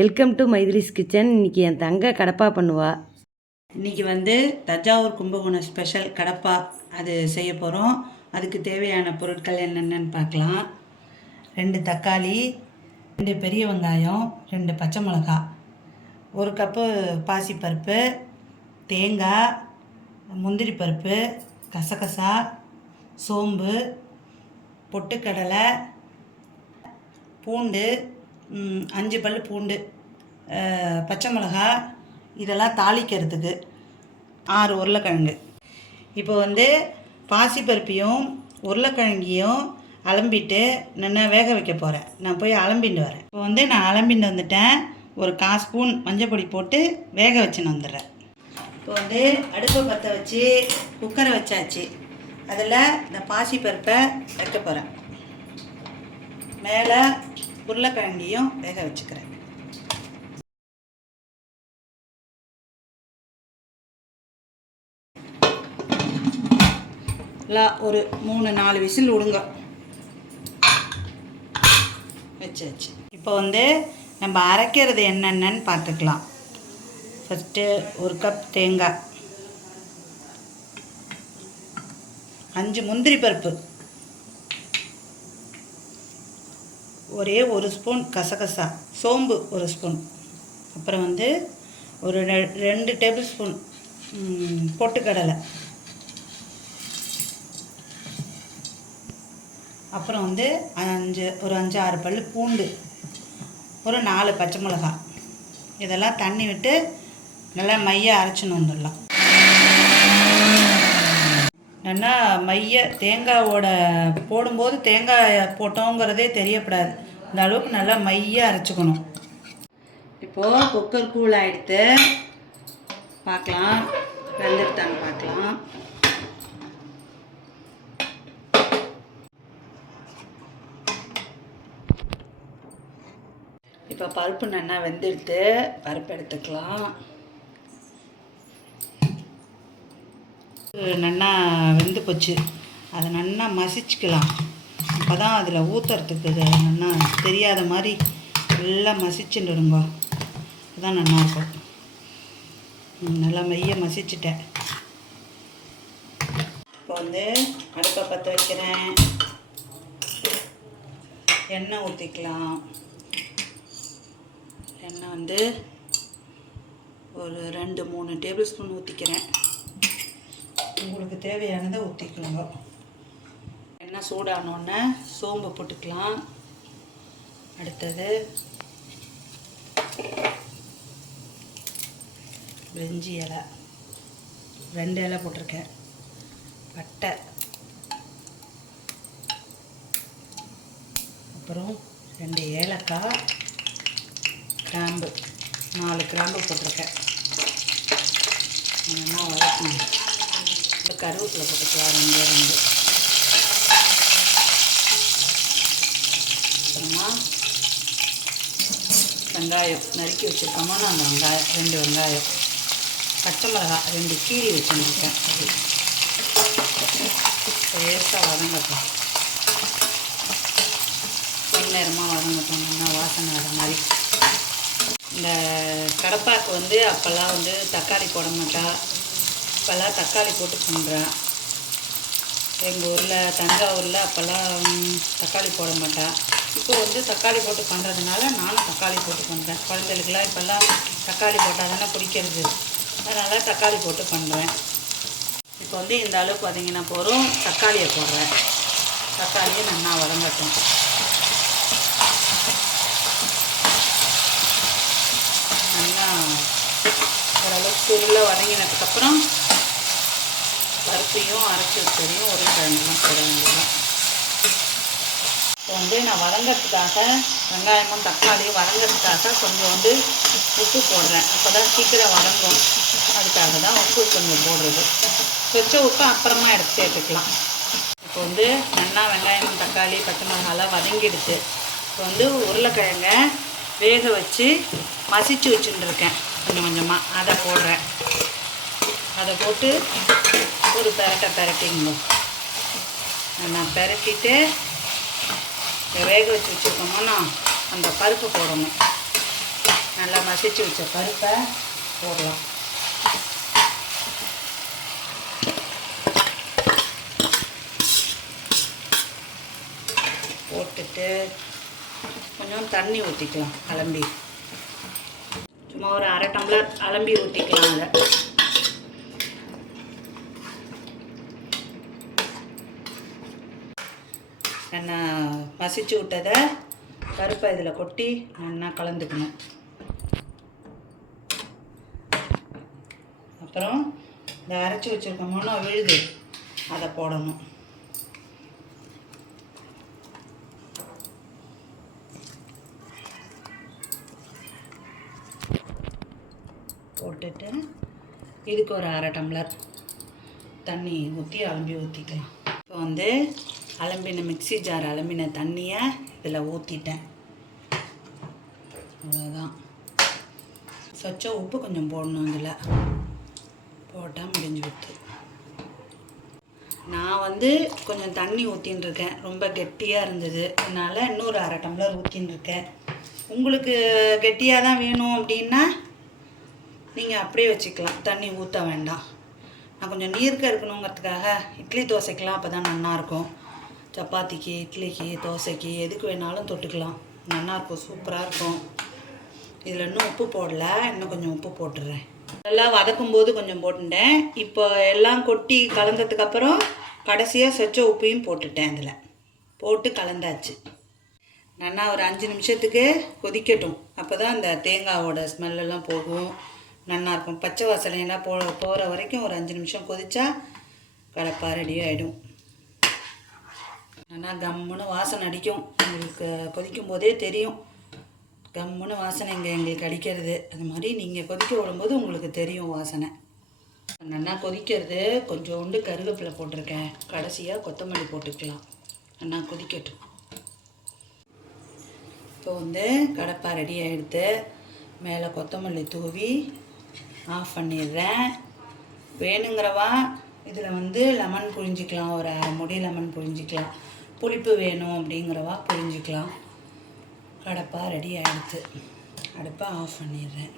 Welcome to மைதிலிஸ் kitchen. இன்றைக்கி என் தங்க கடப்பா பண்ணுவா. இன்றைக்கி தஞ்சாவூர் கும்பகோணம் ஸ்பெஷல் கடப்பா அது செய்ய போகிறோம். அதுக்கு தேவையான பொருட்கள் என்னென்னு பார்க்கலாம். 2 தக்காளி, 2 பெரிய வெங்காயம், 2 பச்சை மிளகா, 1 கப்பு பாசிப்பருப்பு, தேங்காய், முந்திரி பருப்பு, கசகசா, சோம்பு, பொட்டுக்கடலை, பூண்டு, 5 பல் பூண்டு, பச்சை மிளகா, இதெல்லாம் தாளிக்கிறதுக்கு 6 உருளைக்கிழங்கு. இப்போ பாசிப்பருப்பையும் உருளைக்கிழங்கையும் அலம்பிட்டு நல்லா வேக வைக்க போகிறேன். நான் போய் அலம்பிட்டு வரேன். இப்போ நான் அலம்பிட்டு வந்துட்டேன். ஒரு 1/4 ஸ்பூன் மஞ்சள் பொடி போட்டு வேக வச்சுன்னு வந்துடுறேன். இப்போ அடுப்பை பற்ற வச்சு குக்கரை வச்சாச்சு. அதில் இந்த பாசிப்பருப்பை வைக்க போகிறேன். மேலே உருளைக்கிழங்கையும் வேக வச்சுக்கிறேன். ஒரு 3-4 விசில் விடுங்க. வச்சாச்சு. இப்போ நம்ம அரைக்கிறது என்னென்னு பார்த்துக்கலாம். ஃபஸ்ட்டு 1 கப் தேங்காய், 5 முந்திரி பருப்பு, ஒரே 1 ஸ்பூன் கசகசா, சோம்பு 1 ஸ்பூன், அப்புறம் ஒரு 2 டேபிள் ஸ்பூன் பொட்டுக்கடலை, அப்புறம் ஒரு 5-6 பல் பூண்டு, ஒரு 4 பச்சை மிளகாய். இதெல்லாம் தண்ணி விட்டு நல்லா மைய அரைச்சின்னு வந்துடலாம். நல்லா மைய தேங்காயோட போடும்போது தேங்காய் போட்டோங்கிறதே தெரியப்படாது. இந்த அளவுக்கு நல்லா மைய அரைச்சிக்கணும். இப்போது குக்கர் கூல் ஆகிடுத்து. பார்க்கலாம், வெந்துட்டான்னு பார்க்கலாம். இப்போ பருப்பு நல்லா வெந்துடுத்து. பருப்பு எடுத்துக்கலாம். நல்லா வெந்து போச்சு. அதை நல்லா மசிச்சுக்கலாம். அப்போ தான் அதில் ஊற்றுறதுக்கு நல்லா தெரியாத மாதிரி நல்லா மசிச்சுடுங்க. அதுதான் நல்லாயிருக்கும். நல்லா மைய மசிச்சுட்டேன். இப்போ அடுப்பை பற்ற வைக்கிறேன். எண்ணெய் ஊற்றிக்கலாம். எண்ணெய் ஒரு 2-3 டேபிள் ஸ்பூன் ஊற்றிக்கிறேன். உங்களுக்கு தேவையானதை ஊற்றிக்கலாங்க. எண்ணெய் சூடானோடனே சோம்பு போட்டுக்கலாம். அடுத்தது பிரிஞ்சி இலை, 2 இலை போட்டிருக்கேன். பட்டை, அப்புறம் 2 ஏலக்காய், கிராம்பு, 4 கிராம்பு போட்டிருக்கேன். நல்லா வதக்கணும். இந்த கருவேப்பிலை போட்டுக்கலாம். 2 அப்புறமா வெங்காயம் நறுக்கி வச்சுருக்கோமா, நான் அந்த வெங்காயம் 2 வெங்காயம், பச்சை மிளகாய் 2 கீரி வச்சுருக்கேன். அது லேசாக வதங்கட்டும். நேரமாக வதங்கட்டும். நல்லா வாசனை வர மாதிரி. இந்த கடப்பாக்கு அப்போல்லாம் தக்காளி போட மாட்டா. இப்போல்லாம் தக்காளி போட்டு பண்ணுறேன். எங்கள் ஊரில் தஞ்சாவூரில் அப்போல்லாம் தக்காளி போட மாட்டேன். இப்போ தக்காளி போட்டு பண்ணுறதுனால நானும் தக்காளி போட்டு பண்ணுறேன். குழந்தைகளுக்கெல்லாம் இப்போல்லாம் தக்காளி போட்டால் தானே பிடிக்கிறது. அதனால் தக்காளி போட்டு பண்ணுறேன். இப்போ இந்த அளவுக்கு பார்த்திங்கன்னா போகிறோம். தக்காளியை போடுறேன். தக்காளியை நல்லா வதங்கட்டும். நல்லா ஓரளவுக்கு சுருளை வதங்கினதுக்கப்புறம் பருப்பையும் அரைச்சி வச்சதையும் உருளைக்கிழங்கெல்லாம் போட வேண்டியதான். இப்போ நான் வதங்கிறதுக்காக வெங்காயமும் தக்காளியும் வதங்கிறதுக்காக கொஞ்சம் உப்பு போடுறேன். அப்போ தான் சீக்கிரம் வதங்கும். அதுக்காக தான் உப்பு கொஞ்சம் போடுறது. வச்ச உப்பு அப்புறமா எடுத்து சேர்த்துக்கலாம். இப்போ நல்லா வெங்காயம், தக்காளி, பச்சை மிளகாலாம் வதங்கிடுச்சு. இப்போ உருளைக்கிழங்க வேக வச்சு மசிச்சு வச்சுட்டுருக்கேன். கொஞ்சம் கொஞ்சமாக அதை போடுறேன். அதை போட்டு ஒரு பெரட்டிங்க. நான் பெரட்டிட்டு வேக வச்சு வச்சுருக்கோம்னா அந்த பருப்பு போடணும். நல்லா மசிச்சு வச்ச பருப்பை போடலாம். போட்டுட்டு கொஞ்சம் தண்ணி ஊற்றிக்கலாம். அலம்பி சும்மா ஒரு 1/2 டம்ளர் அலம்பி ஊற்றிக்கலாம். அதை நல்லா மசிச்சு விட்டதை பருப்பை இதில் கொட்டி நல்லா கலந்துக்கணும். அப்புறம் இந்த அரைச்சி வச்சுருக்கோமோன்னா விழுது அதை போடணும். போட்டுட்டு இதுக்கு ஒரு 1/2 டம்ளர் தண்ணி ஊற்றி அலம்பி ஊற்றிக்கலாம். இப்போ வந்து அலம்பின மிக்ஸி ஜார் அலம்பின தண்ணியை இதில் ஊற்றிட்டேன். அவ்வளோதான். சொச்ச உப்பு கொஞ்சம் போடணும். இதில் போட்டால் முடிஞ்சு விட்டு. நான் வந்து கொஞ்சம் தண்ணி ஊற்றின்னு இருக்கேன். ரொம்ப கெட்டியாக இருந்தது, அதனால் இன்னொரு 1/2 டம்ளர் ஊற்றின்னு இருக்கேன். உங்களுக்கு கெட்டியாக தான் வேணும் அப்படின்னா நீங்கள் அப்படியே வச்சுக்கலாம், தண்ணி ஊற்ற வேண்டாம். நான் கொஞ்சம் நீர்க்க இருக்கணுங்கிறதுக்காக இட்லி தோசைக்கெலாம் அப்போ தான் நல்லாயிருக்கும். சப்பாத்திக்கு, இட்லிக்கு, தோசைக்கு எதுக்கு வேணாலும் தொட்டுக்கலாம். நல்லாயிருக்கும், சூப்பராக இருக்கும். இதில் இன்னும் உப்பு போடல, இன்னும் கொஞ்சம் உப்பு போட்டுடுறேன். நல்லா வதக்கும்போது கொஞ்சம் போட்டுட்டேன். இப்போ எல்லாம் கொட்டி கலந்ததுக்கப்புறம் கடைசியாக சொச்ச உப்பையும் போட்டுட்டேன். அதில் போட்டு கலந்தாச்சு. நல்லா ஒரு 5 நிமிஷத்துக்கு கொதிக்கட்டும். அப்போ தான் அந்த தேங்காவோட ஸ்மெல்லெல்லாம் போகும், நல்லாயிருக்கும். பச்சை வாசனையெல்லாம் போகிற வரைக்கும் ஒரு 5 நிமிஷம் கொதிச்சா கடப்பா ரெடி ஆகிடும். நல்லா கம்முன்னு வாசனை அடிக்கும். உங்களுக்கு கொதிக்கும் போதே தெரியும் கம்முன்னு வாசனை எங்களுக்கு அடிக்கிறது. அது மாதிரி நீங்கள் கொதிக்க விடும்போது உங்களுக்கு தெரியும் வாசனை. நல்லா கொதிக்கிறது. கொஞ்சோண்டு கருவேப்பிலை போட்டிருக்கேன். கடைசியாக கொத்தமல்லி போட்டுக்கலாம். நல்லா கொதிக்கட்டும். இப்போ வந்து கடப்பா ரெடி ஆகிடுது. மேலே கொத்தமல்லி தூவி ஆஃப் பண்ணிடுறேன். வேணுங்கிறவா இதில் வந்து லெமன் புழிஞ்சிக்கலாம். ஒரு 1/2 முடி லெமன் புழிஞ்சிக்கலாம். புளிப்பு வேணும் அப்படிங்கிறவா புழிஞ்சிக்கலாம். கடப்பா ரெடி ஆகிடுது. அடுப்பை ஆஃப் பண்ணிடுறேன்.